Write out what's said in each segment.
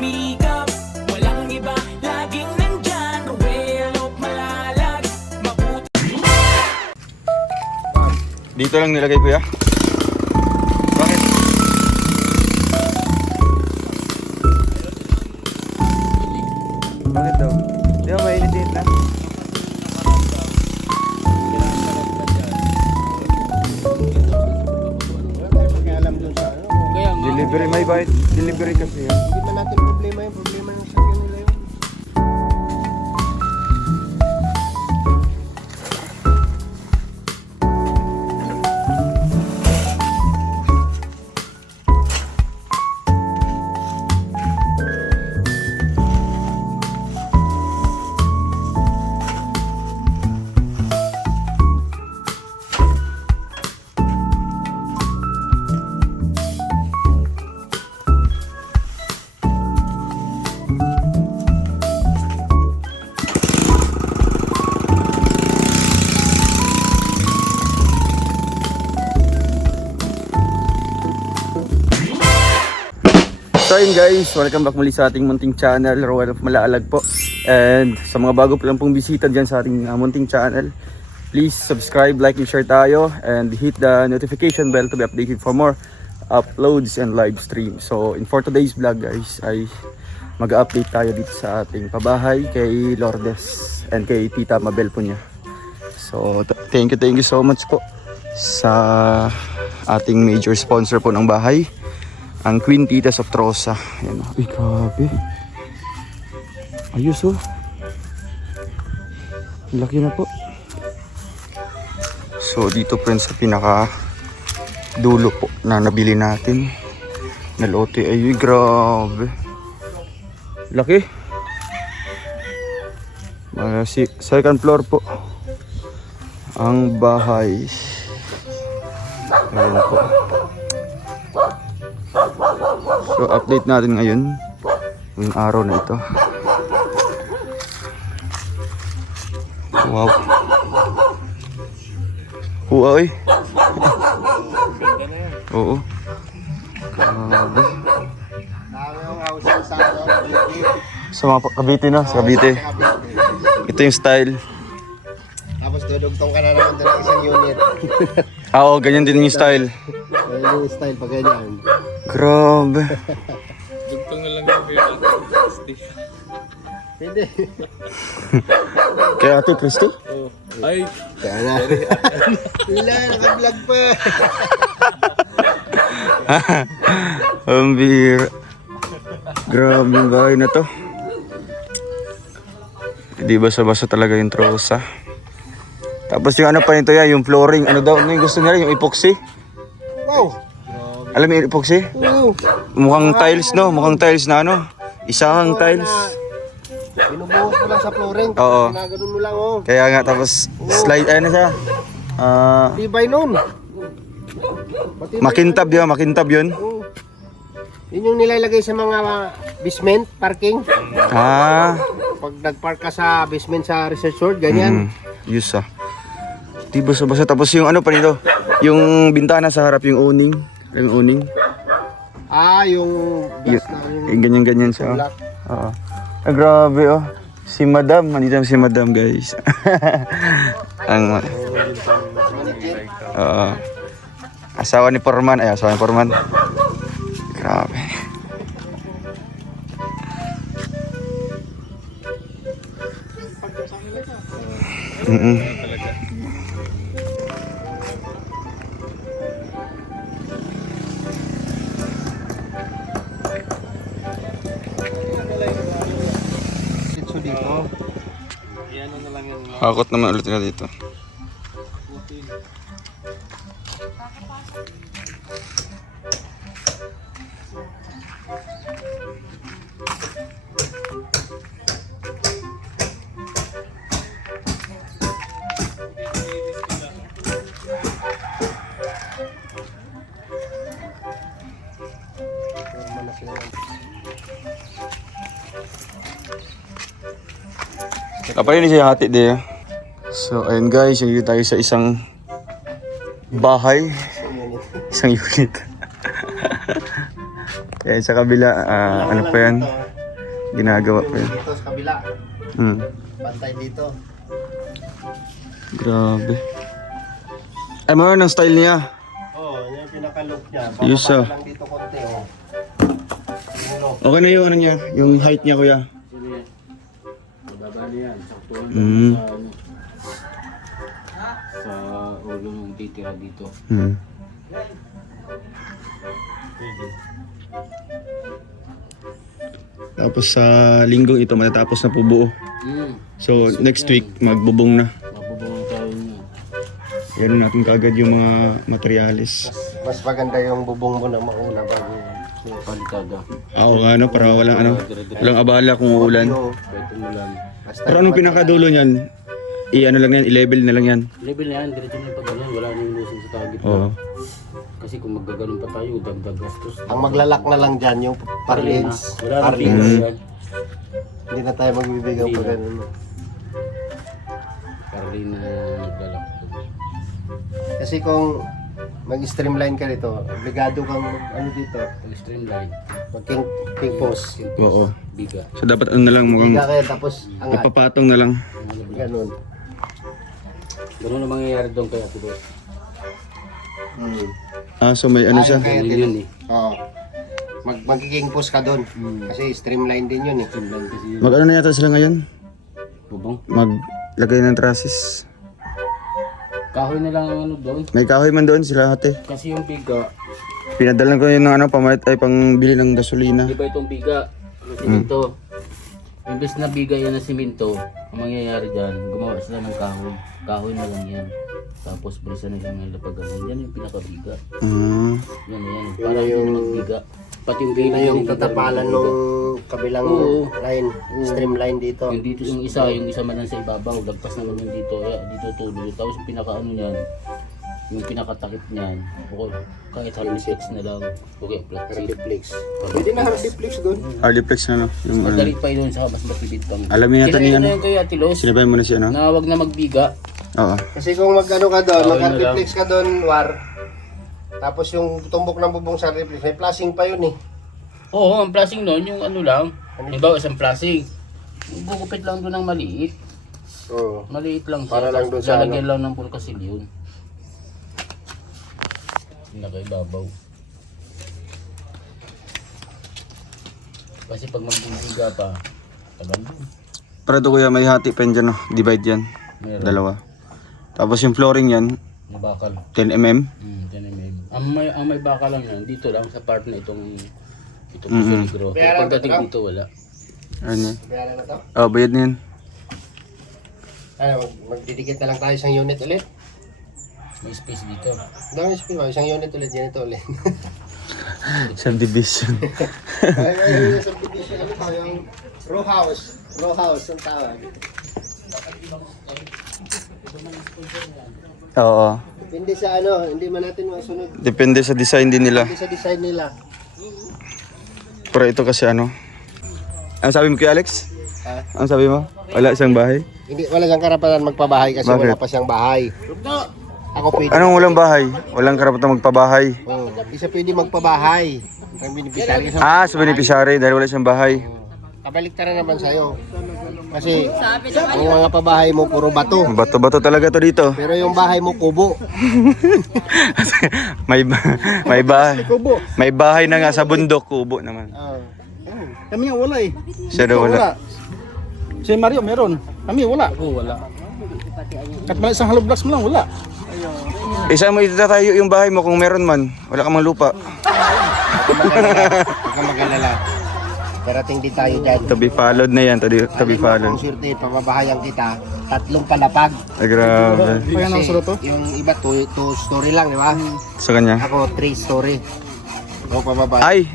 sumikap. Walang iba, laging nandyan. Ruel Malalag, mabuti. Dito lang nilagay kuya. Bakit? Bakit daw? Di ba mainit-init na? Delivery, may bayad. Delivery kasi yun. Hindi pa natin problema yung problema ng sakyan nila yun. So ayun guys, welcome back muli sa ating munting channel, Ruel Malalag po. And sa mga bago pa lang pong bisita dyan sa ating munting channel, please subscribe, like, and share tayo. And hit the notification bell to be updated for more uploads and live stream. So for today's vlog guys, ay mag-update tayo dito sa ating pabahay kay Lourdes and kay Tita Mabel po niya. So thank you so much po sa ating major sponsor po ng bahay, ang Queen Titas of Trosa. Ayan, ay grabe. Ayos oh. Laki na po. So dito po sa pinaka dulo po na nabili natin na lote. Ay grabe. Laki. Second floor po ang bahay. Ayan po. So update natin ngayon yung araw na ito. Wow. Uy. Oo. Grabe. Sa mga Cavite na, sa Cavite. Ito yung style. Tapos dudugtong ka na naman doon ng isang unit. Oo, ganyan din yung style. Ganyan yung style pag ganyan. Grabe. Dugtong na lang yung Pwede. Kaya Ate Christy? Ay, Kaya na. Wala, naka-vlog pa. Ang bira. Grabe yung bahay na to. Di basa-basa talaga yung trosa. Tapos yung ano pa nito yan, yung flooring. Ano daw, ano yung gusto nila? Yung epoxy? Wow. Alam mo yung epoxy? Oo. Mukhang tiles no? Mukhang tiles na ano? Isang tiles. Binubuhos mo lang sa flooring. Oo. Ginaganon mo lang oh. Kaya nga, tapos slide, ano siya? Tibay nun. Makintab yun, makintab yun. Oo. Yun yung nilalagay sa mga basement, parking. Pag nag-park ka sa basement sa Research World, ganyan. Yes ah. Di basa-basa. Tapos yung ano pa nito? Yung bintana sa harap, yung awning. Alam yung awning? Yung glass na Yung ganyan-ganyan siya. black. Oo. Ah, grabe oh. Si Madam, nandito si Madam guys. Ang asawa ni Forman, ay asawa ni Forman. Grabe. Dito dito. Hakot naman ulit na dito. Kapag yun siya hati din. So ayun guys, hindi tayo sa isang bahay. Isang unit. Kaya sa kabila, ano pa yan? ginagawa pa yan. Dito sa kabila. Pantay dito. Grabe. Ay, mga ng style niya. Oo, yan yung pinaka-look niya. Yes, Bababa ah. lang dito konti, oh. Yung look. Okay na yung ano niya, yung height niya, kuya. Bababa na yan. Sakto lang Mm. sa ano. Sa ulo ng titira dito. Tapos sa linggong ito, matatapos na po buo. So, next week, magbubong na. Mabubungan tayo niya. Yan natin kagad yung mga materyales. Mas maganda yung bubong mo na mauna bago Palitada. Oo nga, ano, para walang abala kung uulan. Yung- Pwede mo lang. basta Pero anong pinakadulo niyan? I-ano lang yan, i-level na lang yan. Level na yan. Diretso na yung pag-ganon. Wala na yung lusin sa target. Oo. Kasi kung maggaganon pa tayo, dagdag gastos. ang maglalak na lang dyan yung parlins. Wala na Parlins. pila yan. Hindi na tayo magbibigay Hindi pa na. ganun. Parlin na naglalak. Kasi kung mag-streamline ka dito, obligado kang ano dito, Pag-streamline. mag-king post. Oo. Biga. So, dapat ano na lang, mukhang Higa kayo tapos angat. ipapatong na lang. Ganun. Ganun ang mangyayari doon kaya Ate Boy. Ah, so may ano siya? Kaya Ganun din. yun eh. Oo. Mag-king post ka doon. Kasi streamline din yun eh. Streamline kasi yun. Mag-ano na yata sila ngayon? Bubong. Maglagay ng trusses. Kahoy na lang ang ano doon. May kahoy man doon sila ate. Kasi yung biga, Pinadalan ko yun ng ano, pangbili ng gasolina. di ba itong biga? Yung simento. Imbes na biga yan ng simento, ang mangyayari dyan, gumawa sila ng kahoy. Kahoy na lang yan. Tapos brisa na yung nalapagan. Yan yung pinakabiga. Ah, Yan na yan. Para hindi na magbiga. Pati yung gilid Na yung hindi tatapalan na nung kabilang Oo. line, streamline dito. Yung dito yung isa man lang sa ibabaw, lagpas naman yung dito, dito tuloy. Tapos yung pinakaano niyan, yung pinakatakip niyan, okay, kahit hardiplex na lang, okay, flat seat. Hardiplex. Pwede na hardiplex doon. Hardiplex na no. Yung ano. Madalit pa yun sa mas matibid pang. Alamin natin Sinabi yan. na yun kay Ate Los, Sinabi mo na siya no? na wag na magbiga. Oo. Kasi kung mag-ano ka doon, Oo, mag-hardiplex ka doon, war. Tapos yung tumbok ng bubong sa hardiplex, may flashing pa yun eh. Oo, ang plasing nun, yung ano lang, halimbawa isang plasing, gugupit lang doon ng maliit. Oo. Maliit lang siya. Para lang doon sa Lalagyan lang ng pulkasil yun. Nakaibabaw. Kasi pag magbibiga pa, tagal doon. Pero ito kuya, may hati pa yan dyan no? Divide yan. Meron. Dalawa. Tapos yung flooring yan, May bakal. 10 mm. 10 mm. Ang may bakal lang yan, dito lang sa part na itong peligro. Bayaran Pero pagdating ba ito? dito wala. Ano yan? Bayaran na to. Oh, bayad na yan. Ano, magdidikit na lang tayo isang unit ulit. May space dito. Dami isang unit ulit, yan ito ulit. Subdivision. Ay, yung subdivision, ano to, yung row house. Row house, ang tawag. Oo. Hindi sa ano, hindi man natin masunod. Depende sa design din nila. Hindi sa design nila. Pero ito kasi ano. Ano sabi mo kay Alex? Ha? Ano sabi mo? Wala siyang bahay? Hindi, wala siyang karapatan magpabahay kasi Bakit? wala pa siyang bahay. Ako pwede. Anong walang bahay? Walang karapatan magpabahay. Oh, hindi siya pwede magpabahay. Ang beneficiary sa Ah, sa beneficiary dahil wala siyang bahay. kabaliktaran naman sa'yo. Kasi yung mga pabahay mo puro bato. Bato-bato talaga to dito. Pero yung bahay mo kubo. may bahay. May bahay na nga sa bundok, kubo naman. Kami nga wala eh. Siya daw wala. Si Mario meron. Kami wala. Oo, wala. Kahit mali isang hollow blocks mo lang, wala. Isa mo itatayo yung bahay mo kung meron man. Wala ka mang lupa. Huwag kang mag-alala. Darating din tayo dyan. To be followed na yan. To be followed. Kung surte, pababahayan kita, 3 palapag. Ay, grabe. Kaya nang sulat to? Yung iba 2 story lang, di ba? Sa kanya. Ako 3 story. O pababa. Ay!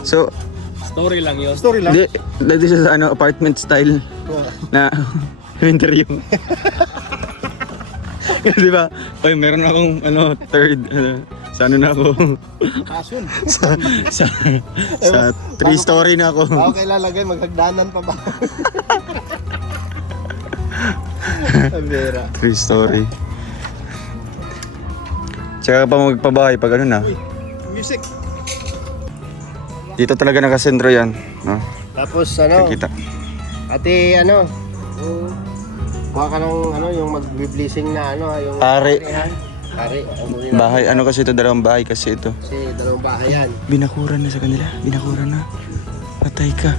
So, Story lang yun. Story lang. dito siya sa ano, apartment style na winter yung. Di ba? Oy, meron akong ano, third, sa ano na ako. Asun. sa 3 story na ako. Ako kay lalagay, maghagdanan pa ba? Vera. 3 story. Tsaka pa magpabahay pag ano na. Music. Dito talaga nakasentro yan. No? Tapos ano, Kita. ate ano, kuha ka ng ano, yung mag-blessing na ano, yung Pare. Pare, amunin na. Bahay, ano kasi ito? Dalawang bahay kasi ito. Kasi dalawang bahay yan. Binakuran na sa kanila. Binakuran na. Patay ka.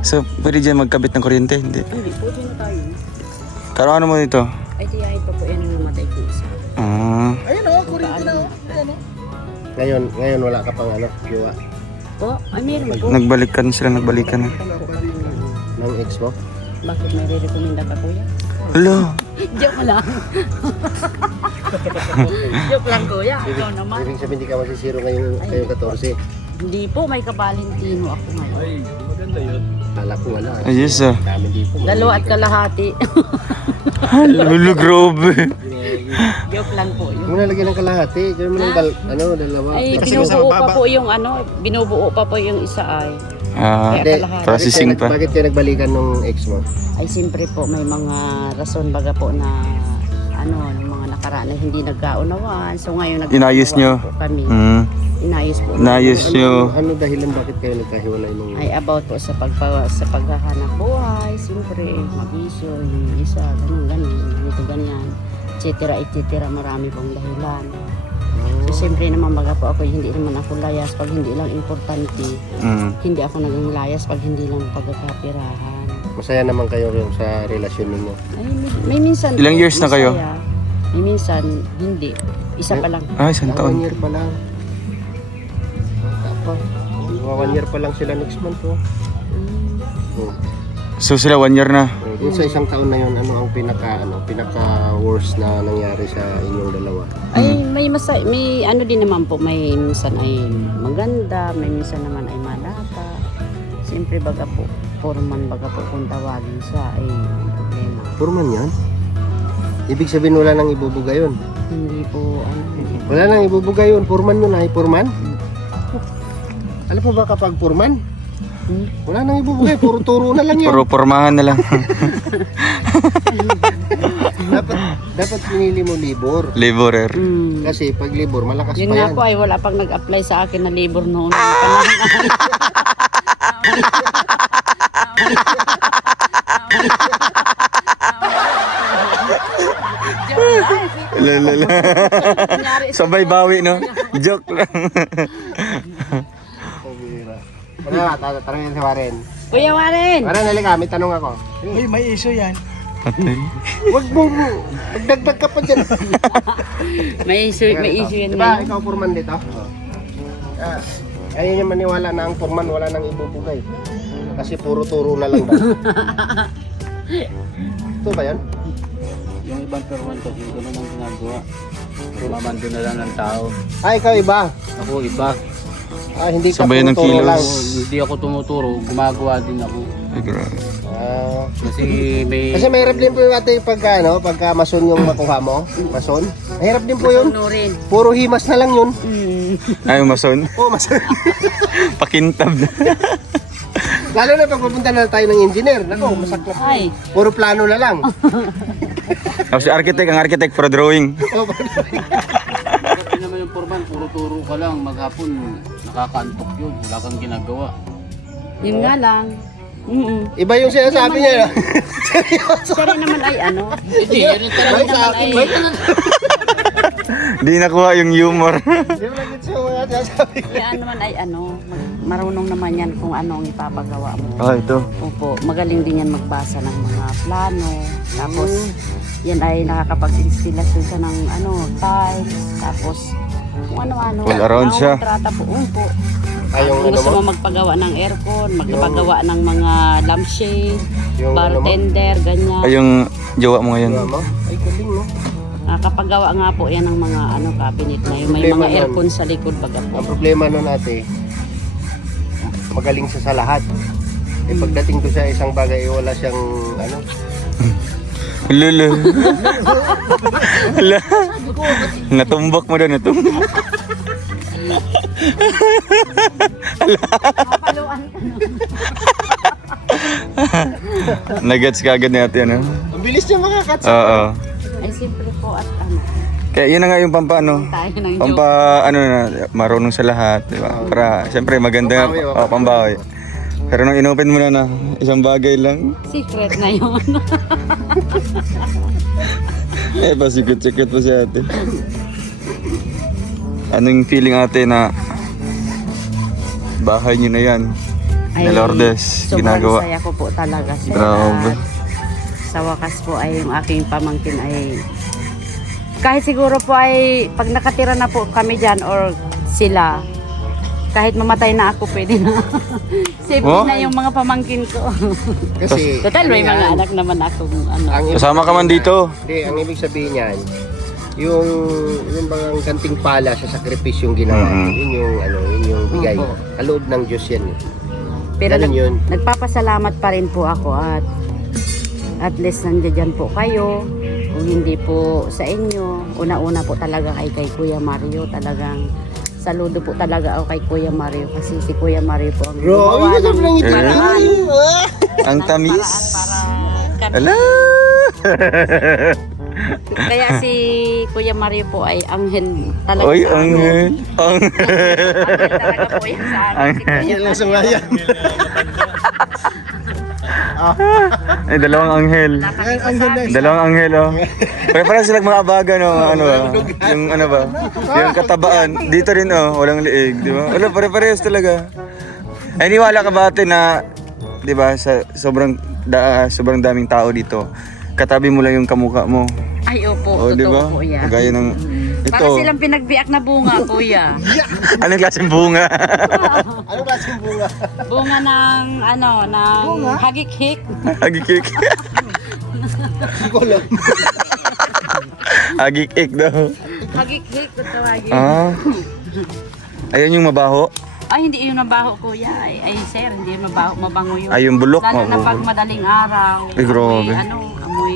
So, pwede dyan magkabit ng kuryente? Hindi. Hindi, pwede na tayo. Karo ano mo dito? Ay, tiyahin pa po yan yung namatay ko isa. Ah. Ayun o, kuryente na o. Ayan o. Ngayon wala ka pang ano, jowa Po, ay meron po. Nagbalikan sila, nagbalikan na. ng ex mo. Bakit may re-recommenda ka kuya? Hello. Joke lang. Joke lang kuya, ikaw naman. Ibig sabihin hindi ka masisiro ngayong 14. Hindi po, may kabalintino ako ngayon. Ay, maganda yun. Kala ko wala. Ayos ah. Dami dito. 2 at kalahati. Lolo, grabe. Joke lang po yun. Muna lagyan ng kalahati. Diyan mo ng dalawa. Ay, Kasi binubuo sa pa baba. po yung ano, binubuo pa po yung isa ay. Ah, Kaya kalahati. processing pa. Bakit kayo nagbalikan nung ex mo? Ay, siyempre po, may mga rason baga po na ano, ng mga nakaraan na hindi nagkaunawaan. So ngayon Inayos nyo? po kami. Mm. Inayos po. Inayos nyo. Ano dahilan bakit kayo nagkahiwalay nung... Ay about po sa paghahanap buhay, siyempre, mabisyo, yung isa, ganito, ganyan, etc. Marami pong dahilan. So siyempre naman baga po ako, hindi naman ako layas pag hindi lang importante. Mm. Hindi ako naging layas pag hindi lang pagkakapirahan. Masaya naman kayo yung sa relasyon ninyo. Ay, may minsan Ilang po, years na kayo? masaya. May minsan, hindi. Isa pa lang. Ay, isang 1 taon. year pa lang. Tapos, 1 year pa lang sila next month. Oh. Oh. So sila 1 year na. Dun sa isang taon na yun, ano ang pinaka worst na nangyari sa inyong dalawa? ay, may ano din naman po, may minsan ay maganda, may minsan naman ay malata. Siyempre baga po, foreman baga po kung tawagin siya ay problema. Purman yan? Ibig sabihin wala nang ibubuga yun. Hindi po, ano, hindi. Wala nang ibubuga yun. Purman yun ay purman. Alam mo ba kapag purman? Wala nang ibubuga. Puro turo na lang yun. Puro pormahan na lang. dapat pinili mo libor. Laborer. Mm. Kasi pag libor, malakas Yun pa nga yan. po ay wala pang nag-apply sa akin na labor noon. Panahon. Lalala. Kunyari, Sabay bawi, no? Joke lang. Tanongin si Warren. Kuya Warren! Warren, halika. May tanong ako. Uy, may issue yan. Patay. Huwag mo. Magdagdag ka pa dyan. May issue yan Diba, ngayon. ikaw purman dito? Ayun yung maniwala na ang purman wala nang ibubugay. Kasi puro turo na lang ba? Ito ba yan? Yung ibang perwan kasi gano'n ang ginagawa. Mamando na lang ng tao. Ikaw iba. Ako iba. Hindi ka Sabayan ng puro turo kilos. lang. Hindi ako tumuturo, gumagawa din ako. Ay, grabe. Kasi may... Kasi mahirap din po yung ate pagka mason yung makuha mo. Mason. Mahirap din po yun. Ano rin? Puro himas na lang yun. Ay, mason. Oo, mason. Pakintab na. Lalo na pag pupunta na tayo ng engineer. Nako, masaklap. Ay, Puro plano na lang. Tapos si architect, ang architect for drawing. Kasi naman yung forman, puro turo ka lang. Maghapon, nakakaantok yun. Wala kang ginagawa. yun nga lang. Iba yung sinasabi niya. Siya rin naman ay ano. Hindi, yan yung talaga Siya naman ay, Di nakuha yung humor. Di mo lang ito yung sinasabi. siya naman ay ano. Marunong naman yan kung ano ang ipapagawa mo. Oh, ito. Opo, magaling din yan magbasa ng mga plano. Tapos, yan ay nakakapag-instilasyon siya ng ano, tiles. Tapos, kung ano-ano. All around siya. Trata po. Opo. Yung Kung ano gusto mo? mo magpagawa ng aircon, magpagawa ng mga lampshade, Yung ano mo? bartender, ganyan. Ay, yung jowa mo ngayon. Diba mo? Ay, galing no? Nakakapagawa nga po yan ng mga ano, cabinet na yun. May Problema mga nun. aircon sa likod baga po. Ang problema nun ate, magaling siya sa lahat. Pagdating ko sa isang bagay, wala siyang ano. Lulu. Hala. Natumbok mo doon, natumbok. Kapaluan ka Nagets ka agad natin, ano? Ang bilis niya makakatsa. Oo. Ay, siyempre po at ano. Kaya yun na nga yung pampaano. Tayo ng joke. Pampa ano na marunong sa lahat, di ba? Para siyempre maganda pambawi. Pero nung inopen mo na isang bagay lang, Secret na yun. pa secret pa si ate. Anong feeling ate na bahay niyo na yan? Ni Lourdes, ginagawa. Sobrang saya ko po talaga, sir. Grabe. At sa wakas po ay yung aking pamangkin ay kahit siguro po ay pag nakatira na po kami dyan or sila, kahit mamatay na ako pwede na. Safe Oh? na yung mga pamangkin ko. Kasi, Total may ano mga yan, anak naman akong ano. ang ibig Kasama ka man sabihin dito. Hindi, ang ibig sabihin niyan, yung bagang kanting pala sa sakripisyo yung ginawa, yun yung bigay. Opo. Kaloob ng Diyos yan. Pero Ganun yun. nagpapasalamat pa rin po ako at least nandiyan po kayo. Kung hindi po sa inyo, una-una po talaga kay Kuya Mario, talagang saludo po talaga ako kay Kuya Mario kasi si Kuya Mario po ang gumawa ng paraan. Ang tamis. Para kami. Ala! Kaya si Kuya Mario po ay anghel talaga Oy, sa amin. anghel. Anghel talaga po yan sa amin si Kuya Mario. Ay, dalawang anghel. Dalawang anghel, oh. Para silang mga abaga, no? Ano ba? Yung ano ba? Yung katabaan. Dito rin, oh. Walang liig, di ba? Wala, pare-parehas talaga. Ay, niwala ka ba ate na, di ba, sa sobrang daming tao dito, katabi mo lang yung kamukha mo. Ay, opo, Oh, di ba? totoo po yan. Kagaya ng Para ito. silang pinagbiak na bunga, Kuya. Anong klaseng bunga? Ano klaseng bunga? Bunga ng hagik-hik. Agikik. Agikik daw. Hagik-hik, kung tawagin. Ah. Ayan yung mabaho. Ay, hindi yun mabaho, Kuya. Ay, sir, hindi yun mabango yun. Ay, yung bulok, Lalo na mabaho. pag madaling araw. Ay, grabe. Amoy,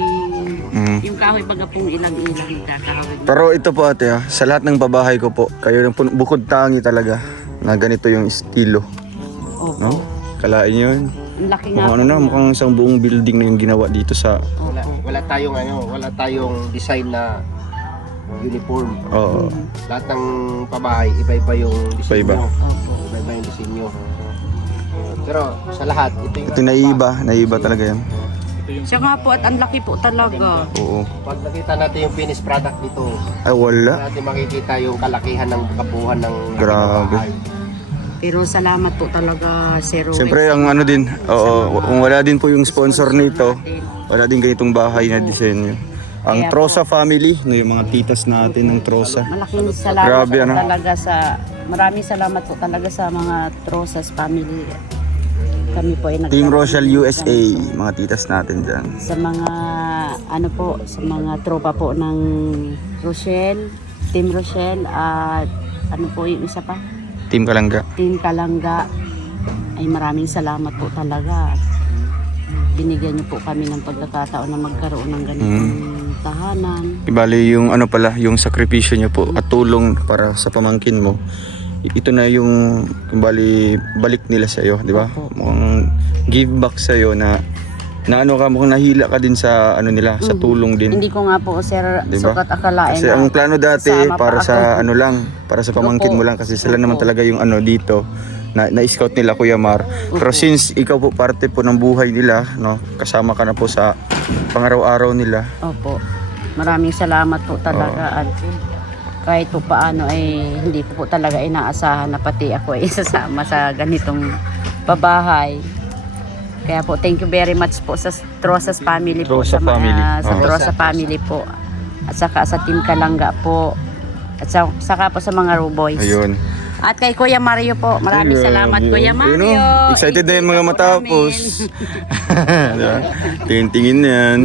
Mm. yung kahoy baga pong ilang-ilang nagkakahoy. Pero ito po ate, sa lahat ng babahay ko po, kayo ng bukod tangi talaga na ganito yung estilo. Opo. No? Kalain yun. Ang laki nga Mukhang ano po na, niya. mukhang isang buong building na yung ginawa dito sa... Wala tayong design na uniform. Oo. Lahat ng pabahay, iba-iba yung disenyo. Iba-iba. Opo. Iba-iba yung disenyo. Pero sa lahat, ito yung Ito naiiba talaga yan. Siya nga po at ang laki po talaga. Oo. Pag nakita natin yung finished product dito, Ay wala. natin makikita yung kalakihan ng kabuuan ng Grabe. bahay. Pero salamat po talaga, Sir Ruel. Siyempre ang ano din, kung wala din po yung sponsor nito, wala din ganitong bahay na disenyo. Ang Kaya Trosa family, no, yung mga titas natin ng Trosa. Malaking salamat Grabe, po ano? talaga maraming salamat po talaga sa mga Trosas family. Kami po ay Team Rochelle USA, mga titas natin dyan. sa mga sa mga tropa po ng Rochelle, Team Rochelle at yung isa pa, Team Kalangga. Team Kalangga. Ay maraming salamat po talaga. Binigyan niyo po kami ng pagkakataon na magkaroon ng ganitong tahanan. Ibali yung yung sakripisyo niyo po at tulong para sa pamangkin mo. Ito na yung balik nila sa iyo, di ba? Opo. Mukhang give back sa iyo na mukhang nahila ka din sa nila, sa tulong din. Hindi ko nga po, sir, Diba? sukat akalain Kasi na ang plano dati sama para pa sa ako. para sa pamangkin mo lang kasi sila naman talaga yung dito na-scout nila Kuya Mar. Pero since ikaw po parte po ng buhay nila, no, kasama ka na po sa pangaraw-araw nila. Opo. Maraming salamat po talaga at kahit po paano ay hindi po talaga inaasahan na pati ako ay isasama sa ganitong babahay. Kaya po thank you very much po sa Trosas family po Trosa sa family. sa Oo. Trosa family po at saka sa Team Kalangga po at saka po sa mga Ruboys. Ayun. At kay Kuya Mario po, maraming salamat Kuya Mario. Excited na yung mga Ibigay po matapos. Diba? Tingin-tingin na yan.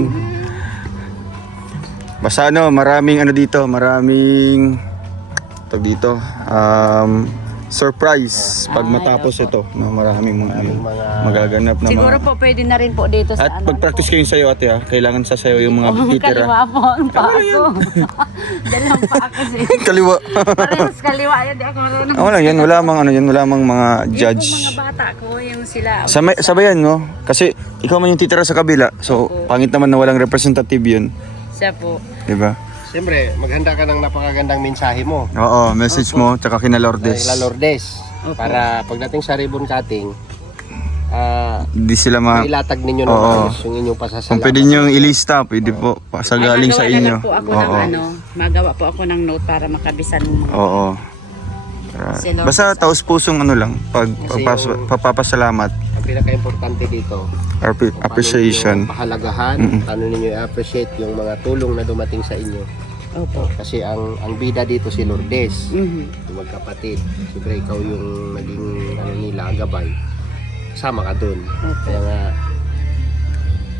Basta maraming maraming dito, surprise pag matapos ito. No, maraming magaganap na Siguro po pwede na rin po dito sa At pag-practice kayong sayo ate kailangan sasayaw yung mga titira. Kaliwa po ang paa ko. Dahil ang paa ko siya. Kaliwa. Parehas kaliwa yan, di ako marunong. Wala yan, wala mang mga judge. Yung mga bata ko, yung sila. Sabayan no? Kasi ikaw man yung titira sa kabila. So, pangit naman na walang representative yun. Siya po. Diba? Siyempre, maghanda ka ng napakagandang mensahe mo. Oo, message mo, tsaka kina Lourdes. Kay La Lourdes. Para pagdating sa ribbon cutting, Di sila ilatag ninyo ng Oo. ayos yung inyong Kung pasasalamat. pwede nyo ilista, pwede po. Sa galing sa Ay, magawa na inyo. lang po ako ng Oo. ano, magawa po ako ng note para makabisan ng mga Oo. Si Lourdes. Basta taos pusong ano lang, Kasi papapasalamat, Ang pinaka-importante dito, appreciation. pahalagahan, paano ninyo i-appreciate yung mga tulong na dumating sa inyo. Opo. Kasi ang bida dito si Lourdes, Mhm. yung magkapatid. Siyempre ikaw yung naging nila, gabay. Kasama ka dun. Kaya nga,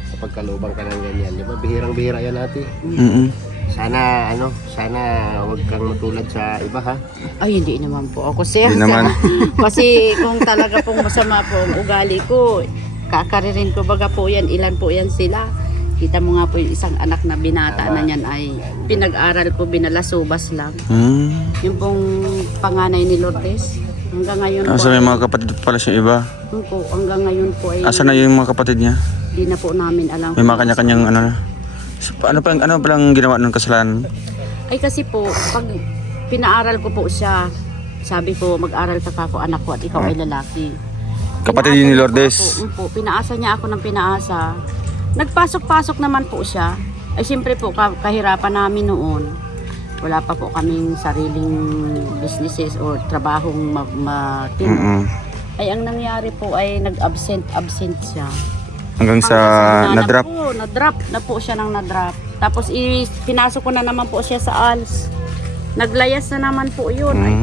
sa pagkalubang ka ng ganyan, di ba? Bihirang-bihira yan natin. Mm-mm. Sana huwag kang matulad sa iba ha. Ay, hindi naman po ako, sir. Hindi naman. Kasi kung talaga pong masama po ang ugali ko, kakaririn ko baga po yan, ilan po yan sila. Kita mo nga po yung isang anak na binata na yan ay pinag-aral ko, binalasubas lang. Yung pong panganay ni Lourdes, hanggang ngayon po, Asa may mga kapatid pala siya iba? yun po, hanggang ngayon po ay Asa na yung mga kapatid niya? di na po namin alam. May mga kanya-kanyang ano na? Ano palang ginawa ng kasalanan? Ay kasi po, pag pinaaral ko po siya, sabi ko mag-aral ka kako anak ko at ikaw ay lalaki. Kapatid Pinaasa yun ni niya po Lourdes? ako, pinaasa niya ako ng pinaasa. Nagpasok-pasok naman po siya. Ay siyempre po, kahirapan namin noon. Wala pa po kaming sariling businesses or trabahong matino. Mm-mm. Ay ang nangyari po ay nag-absent siya. Hanggang sa na-drop? Po, na-drop na po siya ng na-drop. Tapos pinasok ko na naman po siya sa ALS. Naglayas na naman po yun. Ay,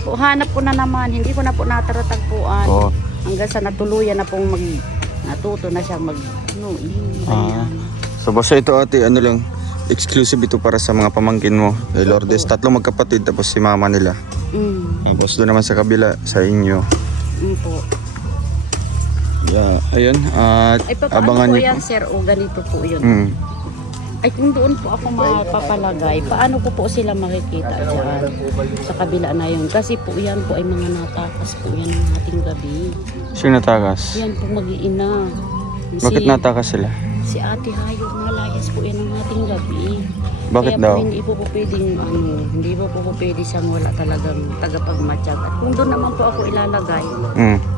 po, hanap ko na naman. Hindi ko na po nataratagpuan. Oo. Hanggang sa natuluyan na pong natuto na siya So basta ito ate, ano lang, exclusive ito para sa mga pamangkin mo. Kay Lourdes, tatlong magkapatid, tapos si mama nila. Tapos doon naman sa kabila, sa inyo. Po. Yeah, ayun. At Ay, paano abangan po niyo yan, sir? O ganito po yun. Mm. Ay, kung doon po ako mapapalagay, paano ko po sila makikita dyan sa kabila na yun? Kasi po yan po ay mga natakas po yan ng ating gabi. Sino natakas? Yan po mag-iina. Bakit natakas sila? Si Ate Hayo, malayas po yan ng ating gabi. Bakit Kaya daw? po hindi po pwedeng, hindi po pwede siyang wala talagang tagapagmatsyag. At kung doon naman po ako ilalagay,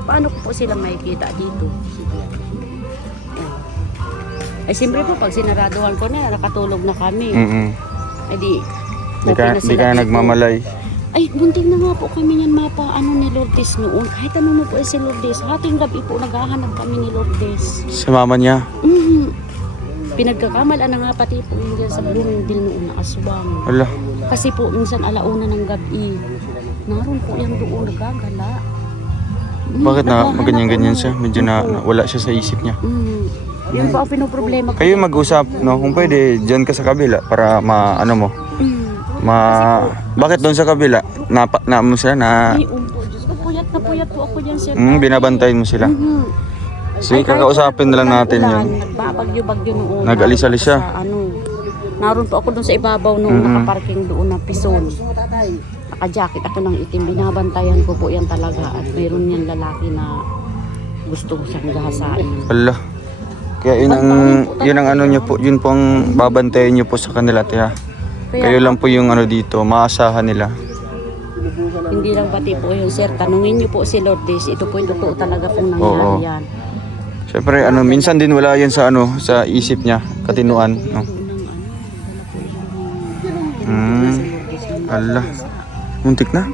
paano ko po sila makikita dito? Ay siyempre po, pag sinaraduhan ko na, nakatulog na kami. Ay di Di ka dito. nagmamalay. Ay, bunting na nga po kami niyan ni Lourdes noon. Kahit ano mo po si Lourdes, hating gabi po naghahanap kami ni Lourdes. Si mama niya? Pinagkakamalan na nga pati po yun dyan sa Bloomingville noon na aswang. Wala. Kasi po, minsan alauna ng gabi, naroon po yan doon nagagala. Bakit na Naghahanap maganyan-ganyan po. siya? Medyo na wala siya sa isip niya. Yun po ang pinoproblema ko. Kayo mag-usap, no? Kung pwede, dyan ka sa kabila para bakit doon sa kabila? Mo sila na Ay, Diyos ko, puyat po ako dyan, sir. binabantayan mo sila. Sige, kakausapin na lang natin yun. Nagbabagyo-bagyo noon. Nag-alis-alis siya. Sa naroon po ako doon sa ibabaw noon, nakaparking doon na pison. Naka-jacket ako ng itim, binabantayan ko po yan talaga. At mayroon yan lalaki na gusto ko siyang gahasain. Wala. Kaya yun ang ano niyo po, yun po ang babantayan niyo po sa kanila, tiha. Kayo lang po yung dito, maasahan nila. Hindi lang pati po yun, sir. Tanungin niyo po si Lourdes. Ito po yung totoo talaga pong nangyari Oo. yan. Siyempre, minsan din wala yan sa isip niya, katinuan, no? Allah. Muntik na.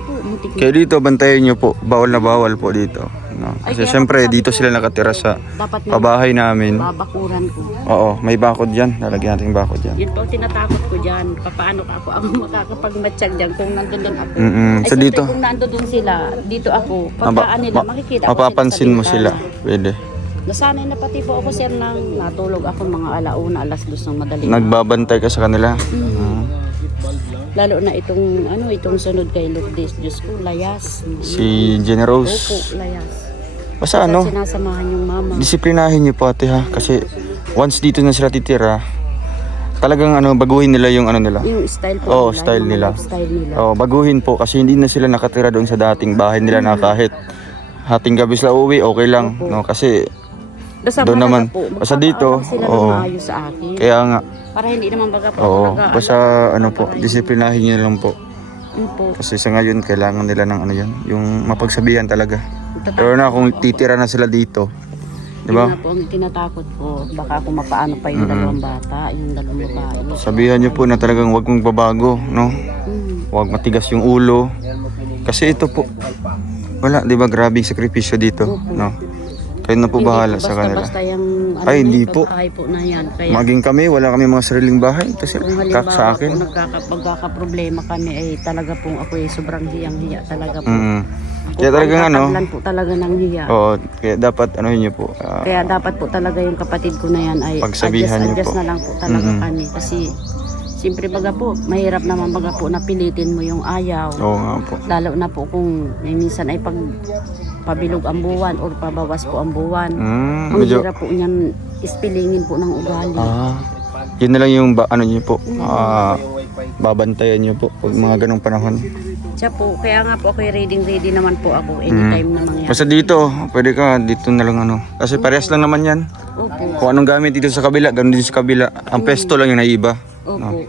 Kaya dito, bantayan niyo po. Bawal na bawal po dito. No? Kasi siyempre, dito sila nakatira sa Dapat pabahay namin. babakuran ko. Oo, may bakod dyan. Lalagyan natin bakod dyan. Yun po ang tinatakot ko dyan. Paano ako makakapagmatsyag dyan kung nandun doon ako. Ay, So siyempre, dito, kung nandun doon sila, dito ako. Pagkaan nila, makikita ko mapapansin mo sila. sila. Pwede. Nasanay na pati po ako, sir, nang natulog ako mga alauna, alas 2 ng madaling. Nagbabantay ka sa kanila. Lalo na itong sunod kay Lourdes. Diyos ko, layas. Si Generous. Opo, layas. Basta At sinasamahan yung mama. disiplinahin niyo po ate ha. Kasi once dito na sila titira, talagang baguhin nila yung nila. Yung style po Oo, nila, style yung nila. lifestyle nila. Baguhin po kasi hindi na sila nakatira doon sa dating bahay nila na kahit hating gabi sila uwi, okay lang. No? Kasi Basta Doon mahalaga naman. po, Basta dito, magpapaalam sila oo. ng maayos sa akin. Kaya nga, Para hindi naman baga po oo, talaga, basta ano po, disiplinahin nyo lang po. Yun po. Kasi sa ngayon, kailangan nila ng ano yan, yung mapagsabihan talaga. Totoo. Pero na kung titira na sila dito, di Yun ba? nga po ang tinatakot ko. Baka kung mapaano pa yung dalawang bata, yung dalawang babae. Sabihan nyo po na talagang huwag mong babago, no? Huwag matigas yung ulo. Kasi ito po, wala, di ba, grabing sakripisyo dito, no? Kayo na po bahala sa kanila. Basta yung Ay, hindi na, po. babae po na yan. Kaya Maging kami, wala kami mga sariling bahay. Ito sila, kung halimbawa sa akin. po magkakaproblema kami ay talaga pong ako ay sobrang hiyang-hiya talaga po. Kaya talagang ano, Tataglan po talaga ng hiya. oo, kaya dapat ano nyo po, Kaya dapat po talaga yung kapatid ko na yan ay Pagsabihan niyo adjust po. na lang po talaga kami. Kasi siyempre baga po, mahirap naman baga po na pilitin mo yung ayaw. oo nga po. Lalo na po kung minsan ay pag pabilog ang buwan or pabawas po ang buwan. Ang Medyo, hirap po niyan ispilingin po ng ugali. yun na lang yung ano nyo po, babantayan nyo po pag mga ganong panahon. Siya po, kaya nga po ako ready naman po ako anytime na mangyari. Basta dito, pwede ka, dito na lang ano. Kasi parehas lang naman yan. Opo. Kung anong gamit dito sa kabila, ganun din sa kabila. Ang pesto lang yung naiba. Opo.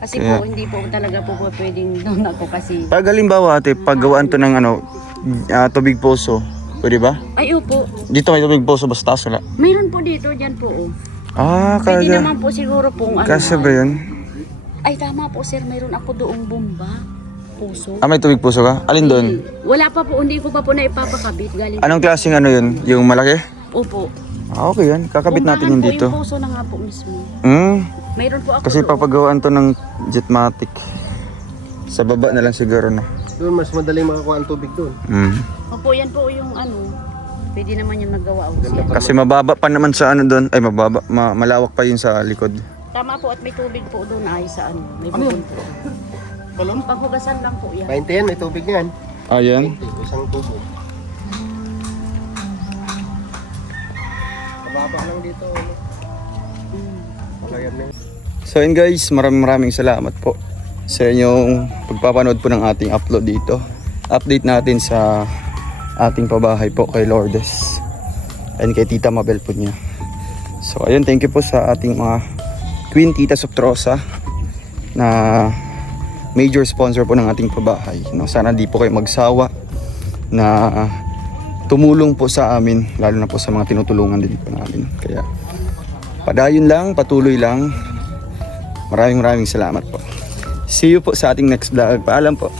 Kasi po, hindi po talaga po pwedeng doon ako kasi. Pag halimbawa ate, paggawaan to ng ano, tubig poso, pwede ba? Ay, opo. Dito may tubig poso, basta taas wala. Mayroon po dito, dyan po. Oh. Pwede Pwede naman po siguro pong ano. Kasya ba yun? Ay, tama po sir, mayroon ako doong bomba. Puso. May tubig puso ka? Alin doon? Wala pa po, hindi ko pa po na ipapakabit. Galing. Anong klaseng ano yun? Yung malaki? Opo. Okay yan, kakabit natin Bombahan yun po, dito. Yung puso na nga po mismo. Mayroon po ako Kasi doon. papagawaan to ng Jetmatic. Sa baba na lang siguro na. Doon mas madaling makakuha ang tubig doon. Opo, yan po yung ano. Pwede naman yan magawa. Kasi mababa pa naman sa ano doon. Ay mababa, malawak pa yun sa likod. Tama po at may tubig po doon ay sa ano. May bubon po. Balon? Panghugasan lang po yan. 20 yan, may tubig yan. Ayan. Isang tubo. Mababa lang dito. Ano? Pagayan na yun. So yun guys, maraming salamat po sa inyong pagpapanood po ng ating upload dito. Update natin sa ating pabahay po kay Lourdes and kay Tita Mabel po niya. So ayun, thank you po sa ating mga Queen Tita Subtrosa na major sponsor po ng ating pabahay. No, sana di po kayo magsawa na tumulong po sa amin, lalo na po sa mga tinutulungan din po namin. Kaya padayon lang, patuloy lang. Maraming salamat po. See you po sa ating next vlog. Paalam po.